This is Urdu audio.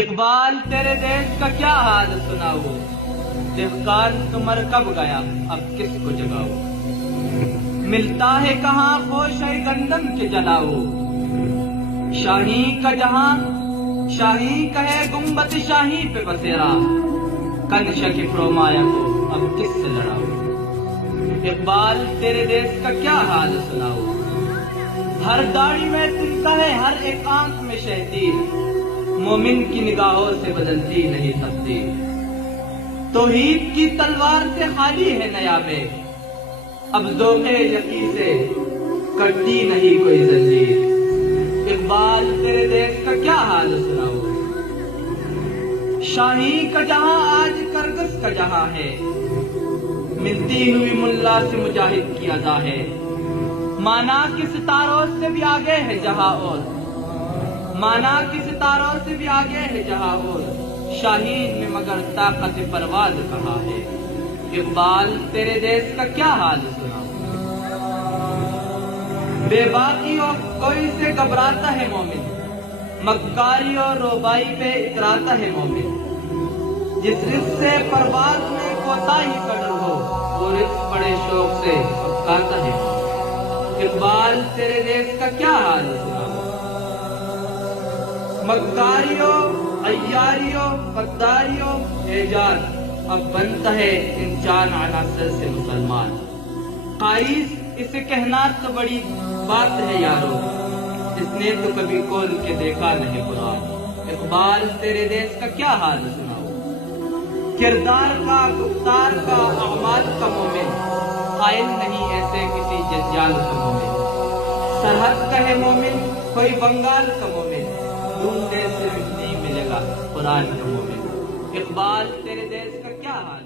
اقبال تیرے دیش کا کیا حال سناؤ، دہقان تو مر کب گیا اب کس کو جگاؤ، ملتا ہے کہاں خوشہ گندم کے جلاؤ، شاہی کا جہاں شاہی کہے گنبد شاہی پہ بسیرا، کنش کی فرومایا کو اب کس سے لڑاؤ، اقبال تیرے دیش کا کیا حال سناؤ، ہر داڑھی میں تلتا ہے ہر ایک آنکھ میں شہدیر، مومن کی نگاہوں سے بدلتی نہیں تقدیر، توحید کی تلوار سے خالی ہے نیابیں، اب ذوق یقی سے کٹتی نہیں کوئی زنجیر، اقبال تیرے دیش کا کیا حال سناؤ، شاہی کا جہاں آج کرگس کا جہاں ہے، ملتی ہوئی ملا سے مجاہد کی ادا ہے، مانا کہ ستاروں سے بھی آگے ہے جہاں اور، مانا کہ ستاروں سے بھی آگے ہے جہاں اور، شاہین میں مگر طاقت پرواز کہاں ہے، اقبال تیرے دیش کا کیا حال سناؤ، بے باکی اور کوئی سے گھبراتا ہے مومن، مکاری اور روبائی پہ اتراتا ہے مومن، جس رزق سے پرواز میں کوتاہی کا ڈر ہو وہ رزق بڑے شوق سے پکاتا ہے مومن، اقبال تیرے دیش کا کیا حال سناؤ، مکاریوں عیاریوں غداریوں اعجاز اب بنتا ہے انسان عناصر سے مسلمان، قائز اسے کہنا تو بڑی بات ہے یارو، اس نے تو کبھی کھول کے دیکھا نہیں قرآن، اقبال تیرے دیش کا کیا حال سناؤ، کردار کا گفتار کا اعمال کا مومن، قائل نہیں ایسے کسی جنجال کا مومن، سرحد کا ہے مومن کوئی بنگال کا مومن، ڈھونڈے سے نہیں ملے گا قرآن کا مومن، اقبال تیرے دیش کا کیا حال